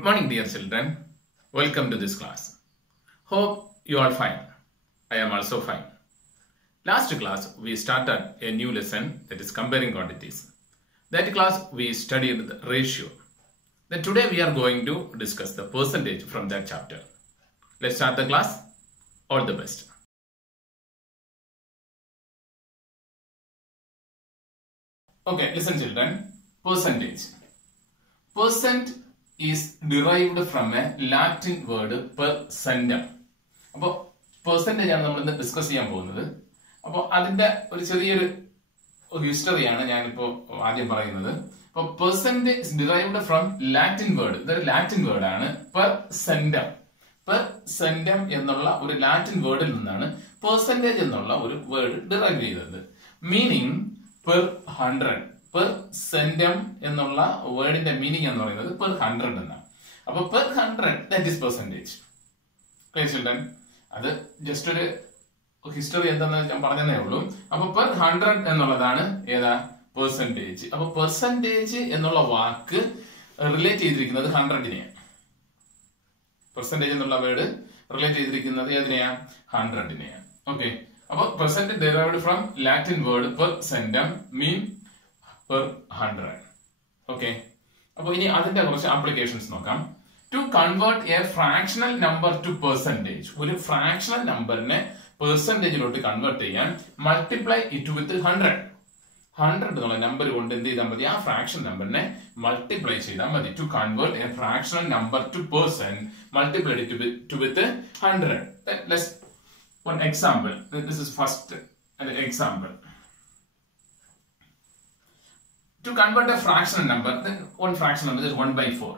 Good morning, dear children. Welcome to this class. Hope you are fine. I am also fine. Last class, we started a new lesson, that is comparing quantities. That class, we studied the ratio. Then today, we are going to discuss the percentage from that chapter. Let's start the class. All the best. Okay, listen children. Percentage. Percent is derived from a Latin word percentum. അപ്പോൾ പെർസെൻറ്റേജ് ആണ് നമ്മൾ ഇന്ന് ഡിസ്കസ് ചെയ്യാൻ പോകുന്നത്. അപ്പോൾ അതിന്റെ ഒരു ചെറിയൊരു ഹിസ്റ്ററിയാണ് ഞാനിപ്പോ ആദ്യം പറയുന്നത്. അപ്പോൾ percentage is derived from Latin word. ഇതൊരു ലാറ്റിൻ വേർഡ് ആണ് പെർസെന്റം. പെർസെന്റം എന്നുള്ള ഒരു ലാറ്റിൻ വേർഡിൽ നിന്നാണ് പെർസെൻറ്റേജ് എന്നുള്ള ഒരു വേർഡ് ഡിറൈവ് ചെയ്തത്. Meaning per 100. പെർസെന്റം എന്നുള്ള വേർഡിന്റെ മീനിങ് എന്ന് പറയുന്നത് പെർ 100 എന്നാണ്. അപ്പൊ പെർ 100 ദാറ്റ് ഈസ് പെർസെന്റേജ്. ചിൽഡ്രൻ, അത് ജസ്റ്റ് ഒരു ഹിസ്റ്ററി എന്താന്ന് ഞാൻ പറഞ്ഞതേ ഉള്ളൂ. അപ്പൊ പെർ 100 എന്നുള്ളതാണ് ഏതാ പെർസെന്റേജ്. അപ്പൊ പെർസെന്റേജ് എന്നുള്ള വാക്ക് റിലേറ്റ് ചെയ്തിരിക്കുന്നത് 100-നെയാണ്. പെർസെന്റേജ് എന്നുള്ള വേർഡ് റിലേറ്റ് ചെയ്തിരിക്കുന്നത് ഏതിനെയാ? 100-നെയാണ്. ഓക്കെ, അപ്പൊ percent derived from Latin word percentum mean per 100. Okay. അപ്പോൾ ഇനി അതിന്റെ കുറച്ച് ആപ്ലിക്കേഷൻസ് നോക്കാം. To convert a fractional number to percentage. ഒരു ഫ്രാക്ഷണൽ നമ്പറിനെ പെർസെന്റേജിലോട്ട് കൺവേർട്ട് ചെയ്യാൻ മൾട്ടിപ്ലൈ ഇറ്റ് വിത്ത് 100. 100 എന്നുള്ള നമ്പർ കൊണ്ട് എന്ത് ചെയ്താൽ മതി? ആ ഫ്രാക്ഷൻ നമ്പറിനെ മൾട്ടിപ്ലൈ ചെയ്താൽ മതി. To convert a fractional number to percent multiply it with 100. Let's one example. This is first an example. To convert a fractional number, then one fractional number is 1/4.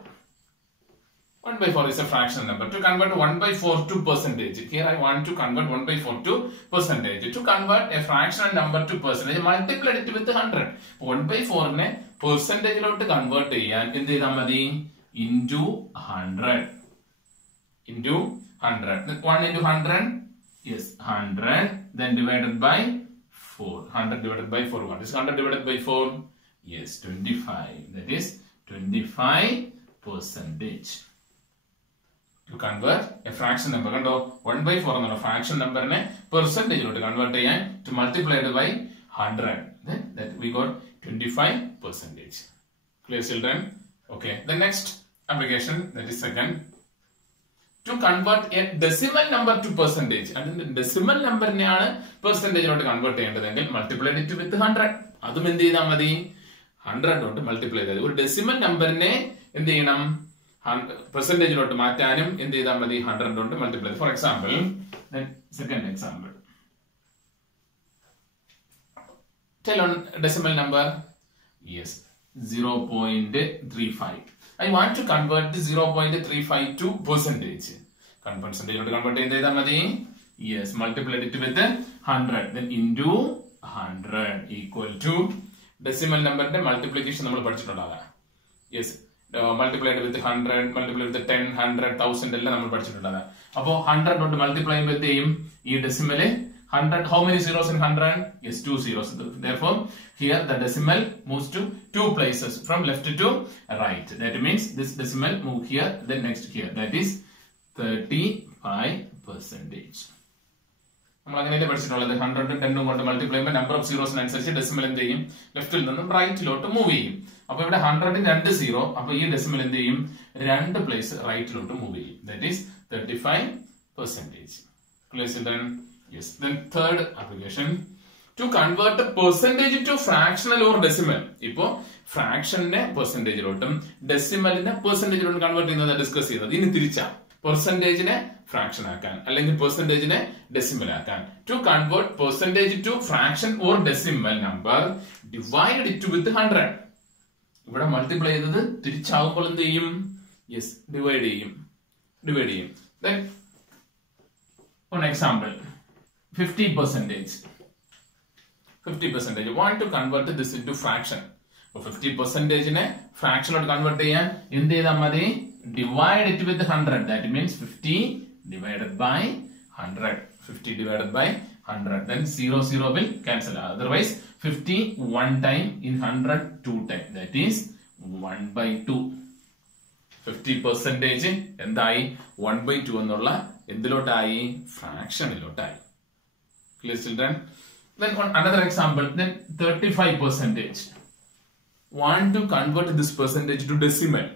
1/4 is a fractional number. To convert 1/4 to percentage, here I want to convert 1/4 to percentage. To convert a fractional number to percentage, multiply it with 100. 1/4 ne percentage lote convert cheyan endu cheyidal madi? Into 100. Into 100. Then 1 into 100, yes, 100. Then divided by 4. 100 divided by 4. What is 100 divided by 4? Yes, 25. That is 25 percentage. To convert a fraction number, 1/4 എന്നുള്ള fraction number ne percentage lote convert ചെയ്യാൻ to multiply it by 100. Then that we got 25 percentage. Clear children? Okay. The next application, that is second. To convert a decimal number to percentage. അതിന്റെ decimal number നെയാണ് percentage ലോട്ട് convert ചെയ്യേണ്ടതെങ്കിൽ multiply it with 100. അതും എന്ത് ചെയ്താൽ മതി? 100 കൊണ്ട് മൾട്ടിപ്ലൈ ചെയ്തത്. ഒരു ഡെസിമൽ നമ്പറിനെ എന്ത് ചെയ്യണം? പെർസെന്റേജിലോട്ട് മാറ്റാനും എന്ത് ചെയ്താൽ മതി? 100 കൊണ്ട് multiply. For example, second example, tell on decimal number. Yes, 0.35. I want to convert the 0.35 to percentage. പെർസെന്റേജിലോട്ട് കൺവേർട്ട് ചെയ്താൽ മതി. Yes, multiply it with 100. Then into 100 equal to decimal നമ്പറിന്റെ മൾട്ടിപ്ലിക്കേഷൻ നമ്മൾ പഠിച്ചിട്ടുണ്ടാകാം. Yes, multiplied with 100, multiply with 10, 100, 1000 എല്ലാം നമ്മൾ പഠിച്ചിട്ടുണ്ടാകാം. അപ്പോൾ 100 കൊണ്ട് മൾട്ടിപ്ലൈ ചെയ്യുമ്പോഴത്തേയും ഈ ഡെസിമല് 100, how many zeros in 100? Yes, 2 zeros. Therefore, here the decimal moves to 2 places from left to right. That means this decimal move here, then next here. That is 35%. നമ്മൾ അങ്ങനെയല്ലേ പഠിച്ചിട്ടുള്ളത്. 100 10 കൊണ്ട് മൾട്ടിപ്ലൈ ചെയ്യുമ്പോൾ നമ്പർ ഓഫ് സീറോസിനനുസരിച്ച് ഡെസിമൽ എന്ത് ചെയ്യും? ലെഫ്റ്റിൽ നിന്നും റൈറ്റിലോട്ട് മൂവ് ചെയ്യും. അപ്പൊ ഇവിടെ 100 2 സീറോ. അപ്പൊ ഈ ഡെസിമൽ എന്ത് ചെയ്യും? 2 പ്ലേസ് റൈറ്റിലോട്ട് മൂവ് ചെയ്യും. That is 35%. Clear children? Yes. Then third application. To convert a percentage to fractional or decimal. ഇപ്പോ ഫ്രാക്ഷനെ പെർസെന്റേജിലോട്ടും ഡെസിമലിനെ പെർസെന്റേജിലോട്ടും കൺവേർട്ട് ചെയ്യുന്നത് ഡിസ്കസ് ചെയ്തത്. ഇനി തിരിച്ചാ പെർസെന്റേജിനെ ഫ്രാക്ഷൻ ആക്കാൻ അല്ലെങ്കിൽ പെർസെന്റേജിനെ ഡെസിമൽ ആക്കാൻ. To convert percentage to fraction or decimal number, divide it with 100. ഇവിടെ മൾട്ടിപ്ലൈ ചെയ്തത് തിരിച്ചാകുമ്പോൾ എന്ത് ചെയ്യും? യെസ്, ഡിവൈഡ് ചെയ്യും. Then one example, 50%. 50%. Want to convert this into fraction. 50%നെ ഫ്രാക്ഷനോട്ട് കൺവേർട്ട് ചെയ്യാൻ എന്ത് ചെയ്താൽ മതി? Divide it with 100. That means 50 divided by 100. 50 divided by 100. Then 0 will cancel. Otherwise, 50 one time, in 100 2 times. That is 1/2. 50% എന്തായി 1/2 എന്നുള്ള എന്തിലോട്ടായി ഫ്രാക്ഷനിലോട്ടായി. Clear children? Then on another example, then 35%. Want to convert this percentage to decimal.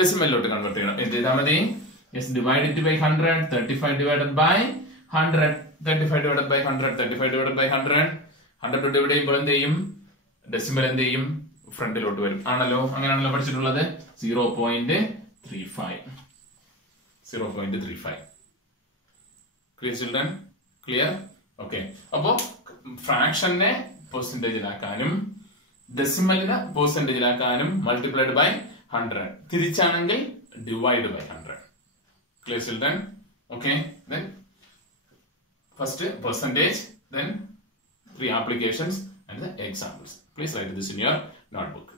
Decimal ലോട്ട് കൺവേർട്ട് ചെയ്യണം. എന്ത് ചെയ്താൽ മതി? Yes, divide it by 100. 35 divided by 100. 35 divided by 100. 35 divided by 100. 100 ഡിവൈഡ് ചെയ്യുമ്പോൾ എന്ത് ചെയ്യും? ഡെസിമൽ എന്ത് ചെയ്യും? ഫ്രണ്ടിലോട്ട് വരും. ആണല്ലോ, അങ്ങനെയാണല്ലോ പഠിച്ചിട്ടുള്ളത്. 0.35. 0.35. Clear children? Clear? ഓക്കെ. അപ്പോ ഫ്രാക്ഷനെ പെർസെന്റേജിലാക്കാനും ഡെസിമലിനെ പെർസെന്റേജിലാക്കാനും മൾട്ടിപ്ലൈഡ് ബൈ 100. തിരിച്ചാണെങ്കിൽ divide by 100. Clear children? Okay. Then first percentage, then 3 applications and the examples. Please write this in your notebook.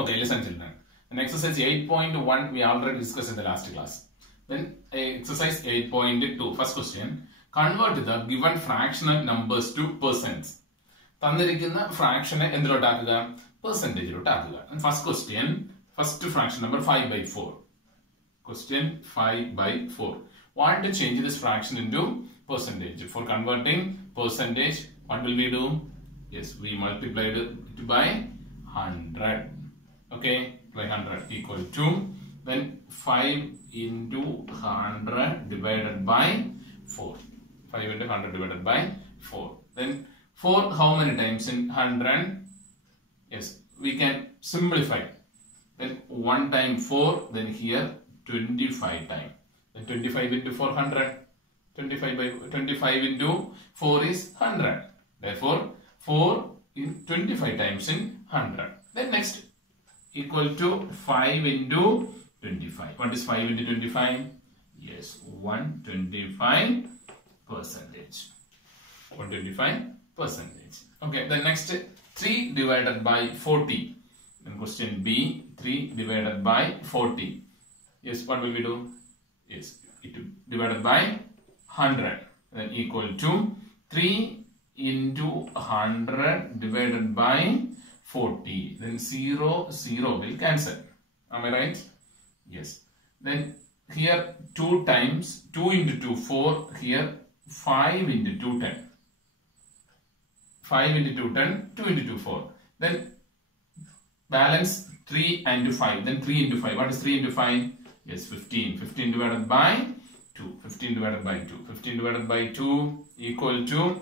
Okay, listen children. In exercise 8.1 we already discussed in the last class. Then exercise 8.2, first question. Convert the given fractional numbers to percents. തന്നിരിക്കുന്ന ഫ്രാക്ഷനെ എന്തിലോട്ടാക്കുക? പെർസെന്റേജിലോട്ടാക്കുക. First question, first fraction number 5/4. Question 5/4. Want to change this fraction into percentage. For converting percentage, what will we do? Yes, we multiplied it by 100. Okay, by 100 equal to, then 5 into 100 divided by 4. 5 into 100 divided by 4. Then 4 how many times in 100? Yes, we can simplify. Then 1 time 4, then here 25 time. Then 25 into 400. 25 into 4 is 100. Therefore, 4 in 25 times in 100. Then next, equal to 5 into 25. What is 5 into 25? Yes, 125 percentage. 125 percentage. Okay, then next, 3 divided by 40. Then question B, 3 divided by 40. Yes, what will we do? Yes, it divided by 100. Then equal to 3 into 100 divided by 40. Then 0, 0 will cancel. Am I right? Yes. Then here 2 times 2 into 2, 4. Here 5 into 2, 10. 5 into 2, 10. 2 into 2, 4. Then balance 3 into 5. Then 3 into 5. What is 3 into 5? Yes, 15. 15 divided by 2. 15 divided by 2. 15 divided by 2 equal to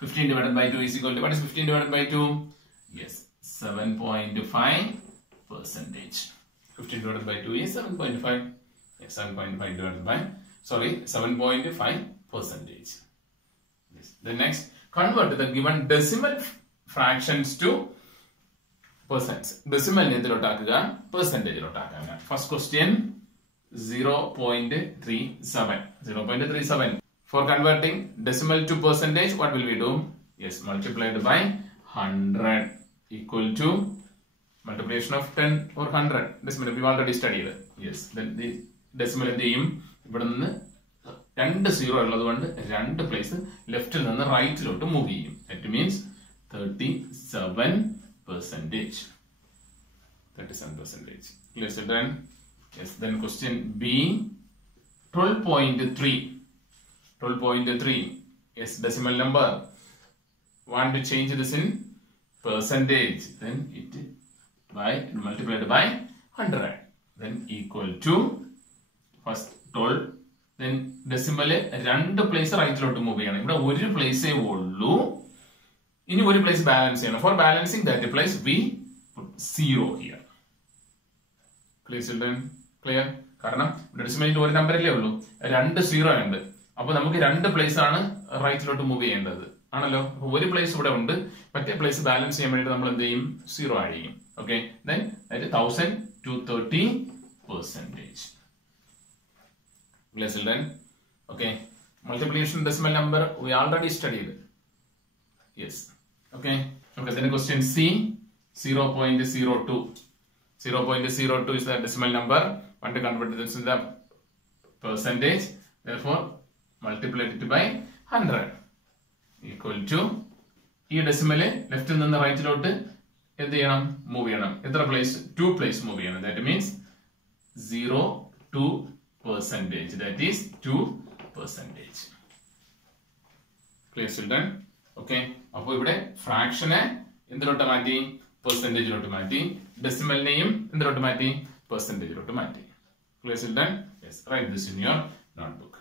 15 divided by 2 is equal to, what is 15 divided by 2? Yes, 7.5 percentage. 15 divided by 2 is 7.5. Yes, 7.5 divided by, 7.5 percentage. Yes. The next, convert the given decimal fractions to percents. Decimal percentage. First question, 0.37. 0.37. For converting decimal to percentage, what will we do? Yes, multiplied by 100 equal to multiplication of 10 or 100. Decimal we already studied. Yes, then the decimal name, but രണ്ട് സീറോ ഉള്ളതുകൊണ്ട് രണ്ട് പ്ലേസ് ലെഫ്റ്റിൽ നിന്ന് റൈറ്റിലോട്ട് മൂവ് ചെയ്യും. That means 37%. 37%. Clear, children? Yes. Then question B, 12.3. 12.3. Yes, decimal number. Want to change this in percentage? Then it multiplied by 100. Then equal to first 12. Then decimal രണ്ട് place റൈറ്റിലോട്ട് move ചെയ്യണം. ഇവിടെ ഒരു പ്ലേസേ ഉള്ളൂ. ഇനി ഒരു പ്ലേസ് ബാലൻസ് ചെയ്യണം. For balancing that place we put 0 here. Clear, children? Clear? കാരണം ഡെസിമലിന്റെ ഒരു നമ്പറല്ലേ ഉള്ളൂ, രണ്ട് സീറോ ഉണ്ട്. അപ്പൊ നമുക്ക് രണ്ട് പ്ലേസ് ആണ് റൈറ്റിലോട്ട് മൂവ് ചെയ്യേണ്ടത് ആണല്ലോ. ഒരു പ്ലേസ് ഇവിടെ ഉണ്ട്, മറ്റേ പ്ലേസ് ബാലൻസ് ചെയ്യാൻ വേണ്ടി നമ്മൾ എന്ത് ചെയ്യും? സീറോ ആയിരിക്കും. ഓക്കെ, then 1000 to 30%. Clear, children? Okay, multiplication decimal number we already studied. Yes. Okay, then question C, 0.02. 0.02 is the decimal number. Want to convert this in the percentage, therefore multiply it by 100 equal to ഈ ഡെസിമൽ ലെഫ്റ്റിൽ നിന്ന് റൈറ്റിലോട്ട് എന്ത് ചെയ്യണം? മൂവ് ചെയ്യണം. എത്ര പ്ലേസ്? 2 place move ചെയ്യണം. That means 0.2%. That is 2%. Clear, children? Okay. അപ്പോൾ ഇവിടെ ഫ്രാക്ഷനെ എന്തിലോട്ട് മാറ്റി? പെർസെന്റേജിലോട്ട് മാറ്റി. ഡെസിമലിനെയും എന്തിലോട്ട് മാറ്റി? പെർസെന്റേജിലോട്ട് മാറ്റി. Clear, children? Yes. Write this in your notebook.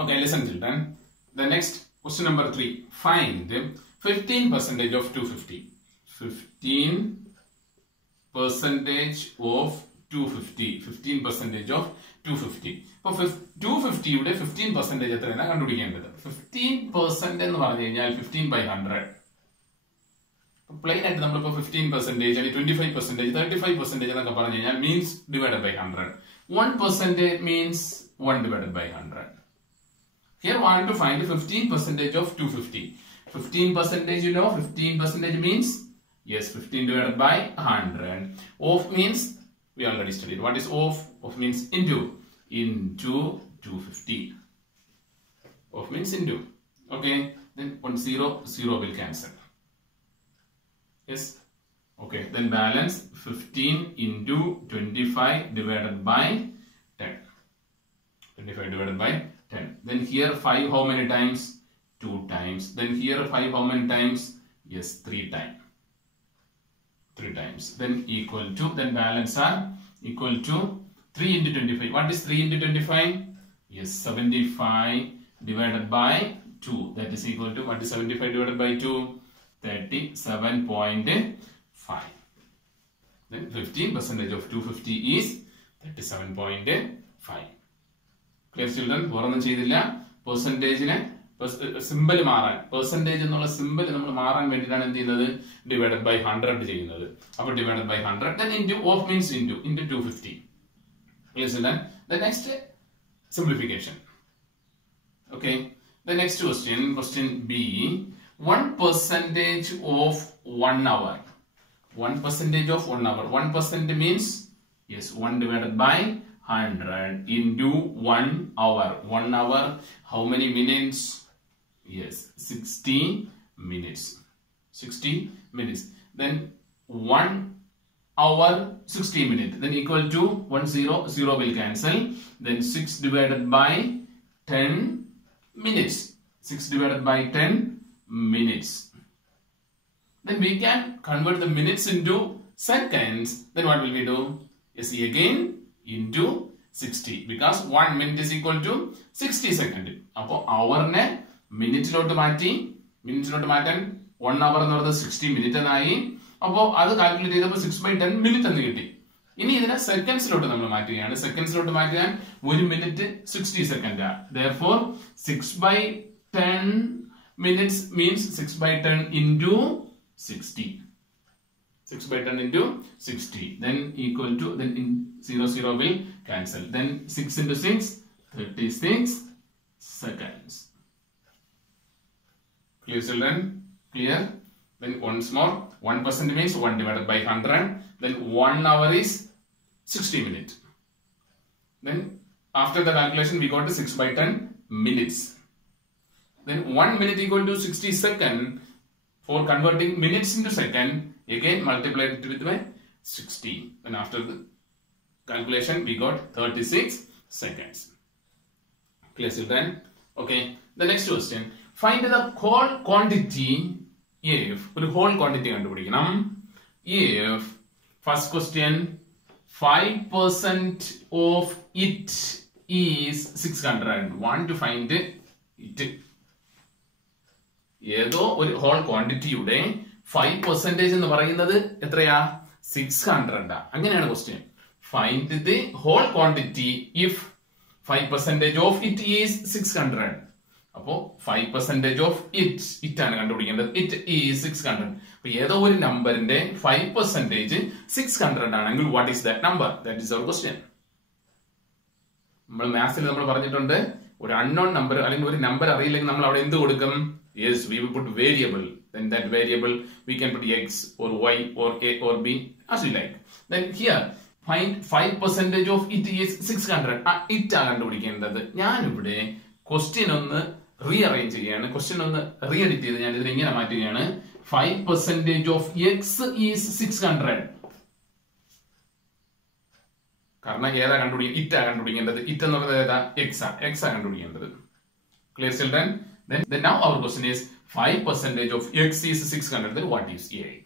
Okay, listen children. The next question number 3. Find 15% of 250. 15% of 250. 15% of 250. അപ്പോൾ 250യുടെ 15% എത്രയാണ് കണ്ടുപിടിക്കേണ്ടത്? 15% എന്ന് പറഞ്ഞു കഴിഞ്ഞാൽ 15/100. പ്ലെയിൻ ആയിട്ട് നമ്മളിപ്പോൾ 15% അല്ലെങ്കിൽ 25%, 35% എന്നൊക്കെ പറഞ്ഞു കഴിഞ്ഞാൽ means divided by 100. 1% means 1 divided by 100. Here we want to find 15% of 250. 15%, you know, 15% means, yes, 15 divided by 100. Of means, we already studied. What is of? Of means into 250. Of means into. Okay, then 1 0 0 will cancel. Yes. Okay, then balance 15 into 25 divided by 10. 25 divided by 10. Then here 5 how many times? 2 times. Then here 5 how many times? Yes, 3 times. 3 times. Then equal to, then balance are equal to 3 into 25. What is 3 into 25? Yes, 75 divided by 2. That is equal to, what is 75 divided by 2? 37.5. Then 15% of 250 is 37.5. Clear children? വേറൊന്നും ചെയ്തില്ല. പെർസെന്റേജിനെ സിമ്പിൾ മാറാൻ, പെർസെന്റേജ് എന്നുള്ള സിമ്പിൾ നമ്മൾ മാറാൻ വേണ്ടിയിട്ടാണ് എന്ത് ചെയ്യുന്നത്? ഡിവൈഡഡ് ബൈ 100 ചെയ്യുന്നത്. അപ്പോൾ divided by 100, then into, of means into 250. Clear children? The next simplification. Okay. The next question, question B. 1% of 1 hour. 1% of 1 hour. 1% means, yes, 1 divided by 100 into 1 hour. 1 hour, how many minutes? Yes, 60 minutes. 60 minutes. Then 1 hour, 60 minutes. Then equal to 1 0 0 will cancel. Then 6 divided by 10 minutes. 6 divided by 10 minutes. Then we can convert the minutes into seconds. Then what will we do? Yes, again into 60, because 1 minute is equal to 60 seconds. അപ്പോൾ hourനെ മിനിറ്റിലോട്ട് മാറ്റി, മിനിറ്റിലോട്ട് മാറ്റാൻ 1 hour എന്ന് പറയുന്നത് 60 minute എന്നായി. അപ്പോൾ അത് കാൽക്കുലേറ്റ് ചെയ്തപ്പോൾ 6/10 minute എന്ന് കിട്ടി. ഇനി ഇതിനെ സെക്കൻഡ്സിലോട്ട് നമ്മൾ മാറ്റുകയാണ്. സെക്കൻഡ്സിലോട്ട് മാറ്റാൻ 1 minute 60 seconds. Therefore 6/10 minutes means 6/10 into 60. 6/10 into 60. Then equal to, then in 0 0 will cancel. Then 6 into 6, 36 seconds. Clear children? Clear? Then once more, 1% means 1 divided by 100. Then 1 hour is 60 minutes. Then after the calculation we got to 6/10 minutes. Then 1 minute equal to 60 seconds. For converting minutes into second, again multiply it with 60. And after the calculation we got 36 seconds. Clear children? Okay. The next question. Find the whole quantity if, ഒരു whole quantity കണ്ടുപിടിക്കണം. If first question, 5% of it is 600. Want to find it. ഏതോ ഒരു ഹോൾ ക്വാണ്ടിറ്റിയുടെ 5% എന്ന് പറയുന്നത് എത്രയാ? 600. അങ്ങനെയാണ് question. Find the whole quantity if 5% of it is 600. അപ്പോ 5% ഓഫ് ഇറ്റ് ആണ് കണ്ടുപിടിക്കേണ്ടത്. It is 600. അപ്പൊ ഏതോ ഒരു നമ്പറിന്റെ 5% 600 ആണെങ്കിൽ what is that number? That is our question. നമ്മൾ മാത്സിൽ നമ്മൾ പറഞ്ഞിട്ടുണ്ട്, ഒരു അൺനോൺ നമ്പർ അല്ലെങ്കിൽ ഒരു നമ്പർ അറിയില്ലെങ്കിൽ നമ്മൾ അവിടെ എന്ത് കൊടുക്കും? Yes, we will put variable. Then that variable we can put x or y or a or b as you like. Then here find 5% of it is 600. It ആണ് കണ്ടുപിടിക്കേണ്ടത്. ഞാൻ ഇവിടെ ക്വസ്റ്റ്യൻ ഒന്ന് റീഅറേഞ്ച് ചെയ്യാണ്. ക്വസ്റ്റ്യൻ ഒന്ന് റീഎഡിറ്റ് ചെയ്ത് ഞാൻ ഇതിനെ ഇങ്ങനെ മാറ്റുകയാണ്. 5% of x is 600. കാരണം ഏതാ കണ്ടുപിടിക്കുക? ഇറ്റാ കണ്ടുപിടിക്കേണ്ടത്. ഇറ്റ് എന്ന് പറയുന്നത് ഏതാ? എക്സ് ആ കണ്ടുപിടിക്കേണ്ടത്. Clear children? Then now our question is 5% of x is 600. Then what is x?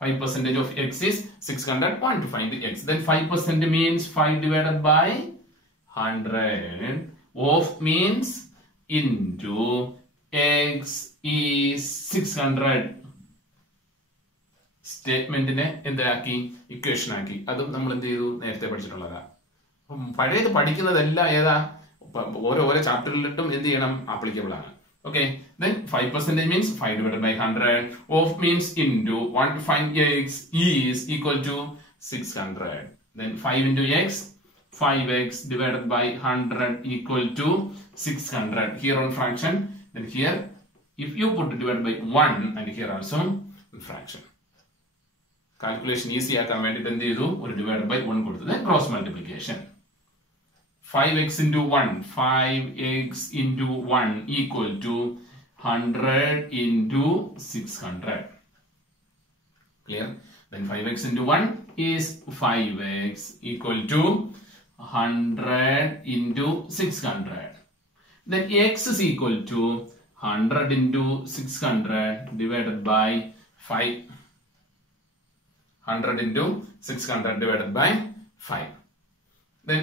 5% of x is 600. Want to find the x. Then 5% means 5 divided by 100. Of means into x is 600. സ്റ്റേറ്റ്മെന്റിനെ എന്താക്കി ഇക്വേഷൻ ആക്കി. അതും നമ്മൾ എന്ത് ചെയ്തു, നേരത്തെ പഠിച്ചിട്ടുള്ളതാ. പഴയത് പഠിക്കുന്നതെല്ലാം ഏതാ, ഓരോ ചാപ്റ്ററിലിട്ടും എന്ത് ചെയ്യണം, ആപ്ലിക്കബിൾ ആണ്. Okay, then 5% means 5 divided by 100. Of means into 1 to find x is equal to 600. Then 5 into x, 5x divided by 100 equal to 600. Here on fraction, then here if you put divided by 1 and here also fraction. Calculation easy ആക്കാൻ വേണ്ടിട്ട് എന്ത് ചെയ്തു, ഒരു divided by 1 കൊടുത്തത്, cross multiplication. 5x into 1, 5x into 1 equal to 100 into 600. Clear? Then 5x into 1 is 5x equal to 100 into 600. Then x is equal to 100 into 600 divided by 5. 100 into 600 divided by 5. Then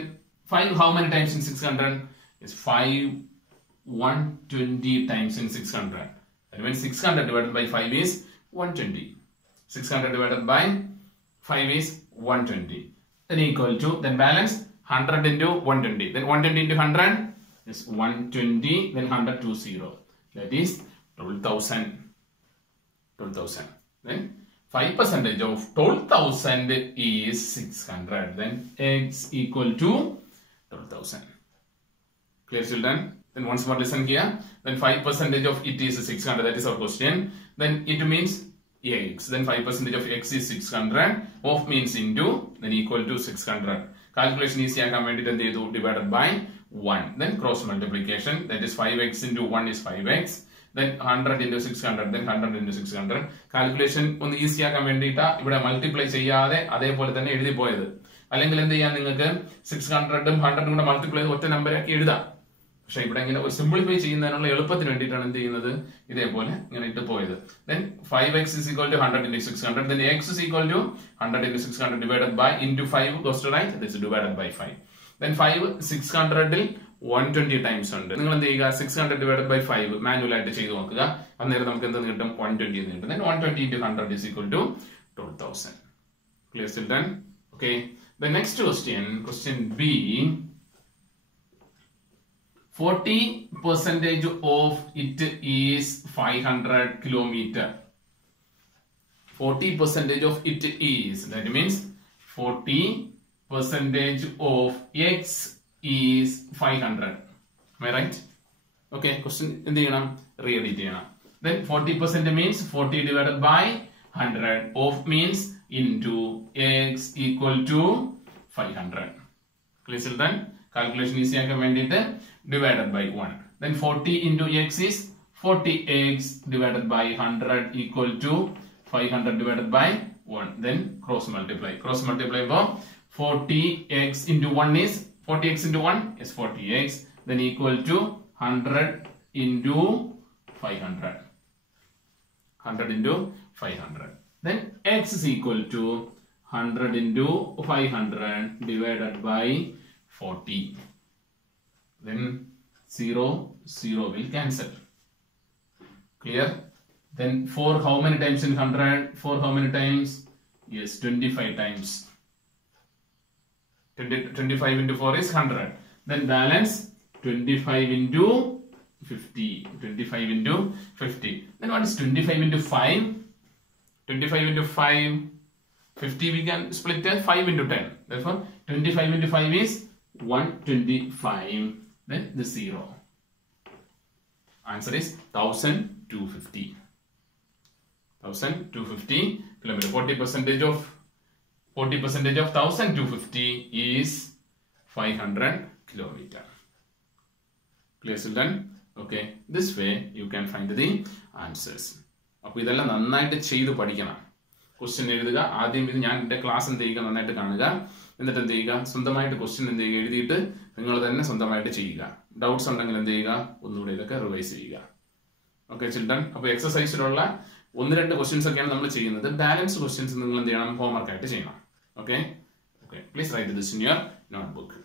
5 how many times in 600? Is 5 120 times in 600. That means 600 divided by 5 is 120. 600 divided by 5 is 120. Then equal to, then balance 100 into 120. Then 120 into 100 is 120. Then 100 to 0. That is 12,000. 12,000. Then 5% of 12,000 is 600. Then x equal to 12,000. Clear, children? Then once more listen here. Then 5% of it is 600. That is our question. Then it means x. Then 5% of x is 600. Of means into. Then equal to 600. Calculation easy ആക്കാൻ വേണ്ടിട്ട് എന്ത് ചെയ്തു, divided by 1. Then cross multiplication. That is 5x into 1 is 5x. Then 100 into 600. Then 100 into 600. Calculation ഒന്ന് ഈസി ആക്കാൻ വേണ്ടിയിട്ടാ ഇവിടെ മൾട്ടിപ്ലൈ ചെയ്യാതെ അതേപോലെ തന്നെ എഴുതി പോയത്. അല്ലെങ്കിൽ എന്ത് ചെയ്യാം, നിങ്ങൾക്ക് 600ഉം 100ഉം കൂടെ മൾട്ടിപ്ലൈ ചെയ്ത് ഒറ്റ നമ്പറാക്കി എഴുതാം. പക്ഷെ ഇവിടെ ഇങ്ങനെ ഒരു സിംപ്ലിഫൈ ചെയ്യുന്നതിനുള്ള എളുപ്പത്തിന് വേണ്ടിയിട്ടാണ് എന്ത് ചെയ്യുന്നത്, ഇതേപോലെ ഇങ്ങനെ ഇട്ട് പോയത്. Then 5x is equal to 100 into 600. Then x is equal to 100 into 600 divided by into 5 goes to right. That's divided by 5. Then 5 600ൽ 120 ടൈംസ് ഉണ്ട്. നിങ്ങൾ എന്ത് ചെയ്യുക, 600 divided by 5 മാനുവൽ ആയിട്ട് ചെയ്ത് നോക്കുക. അന്നേരം നമുക്ക് എന്ത് കിട്ടും, 120 എന്ന് കിട്ടും. Then 120 into 100 is equal to 12,000. Clear, children? Okay. The next question, question B. 40% of it is 500 kilometer. 40% of it is, that means 40% of x is 500. Am I right? Okay, question എന്ത് ചെയ്യണം, read it ചെയ്യണം. Then 40% means 40 divided by 100. Of means into x equal to 500. Clear, children? Calculation easy ആക്കാൻ വേണ്ടിയിട്ട് divided by 1. Then 40 into x is 40x divided by 100 equal to 500 divided by 1. Then cross multiply. Cross multiply for 40x into 1 is 40x into 1 is 40x. Then equal to 100 into 500. 100 into 500. Then x is equal to 100 into 500 divided by 40. Then 0 will cancel. Clear? Then 4 how many times in 100? 4 how many times? Yes, 25 times. 25 into 4 is 100. Then balance 25 into 50. 25 into 50. Then what is 25 into 5? 25 into 5. 50 we can split 5 into 10. Therefore 25 into 5 is 125. Then the 0. Answer is 1250. 1250 kilometer. 40% of 1250 is 500 kilometer. Clear, children? Okay. This way you can find the answers. അപ്പോൾ ഇതെല്ലാം നന്നായിട്ട് ചെയ്ത് പഠിക്കണം. ക്വസ്റ്റ്യൻ എഴുതുക. ആദ്യം ഇത് ഞാൻ എൻ്റെ ക്ലാസ് എന്ത് ചെയ്യുക, നന്നായിട്ട് കാണുക. എന്നിട്ട് എന്ത് ചെയ്യുക, സ്വന്തമായിട്ട് ക്വസ്റ്റ്യൻ എന്ത് ചെയ്യുക, എഴുതിയിട്ട് നിങ്ങൾ തന്നെ സ്വന്തമായിട്ട് ചെയ്യുക. ഡൗട്ട്സ് ഉണ്ടെങ്കിൽ എന്ത് ചെയ്യുക, ഒന്നുകൂടെ ഇതൊക്കെ റിവൈസ് ചെയ്യുക. Okay children? അപ്പോൾ എക്സസൈസിലുള്ള 1-2 ക്വസ്റ്റ്യൻസ് ഒക്കെയാണ് നമ്മൾ ചെയ്യുന്നത്. ബാലൻസ് ക്വസ്റ്റ്യൻസ് നിങ്ങൾ എന്ത് ചെയ്യണം, ഹോംവർക്ക് ആയിട്ട് ചെയ്യണം. Okay okay please write this in your notebook.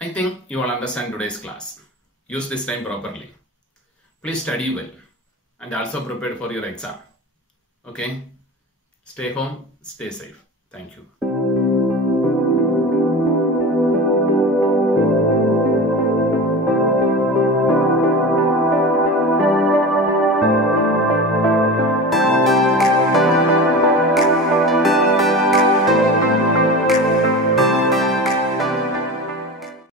I think you all understand today's class. Use this time properly. Please study well and also prepare for your exam. Okay? Stay home, stay safe. Thank you.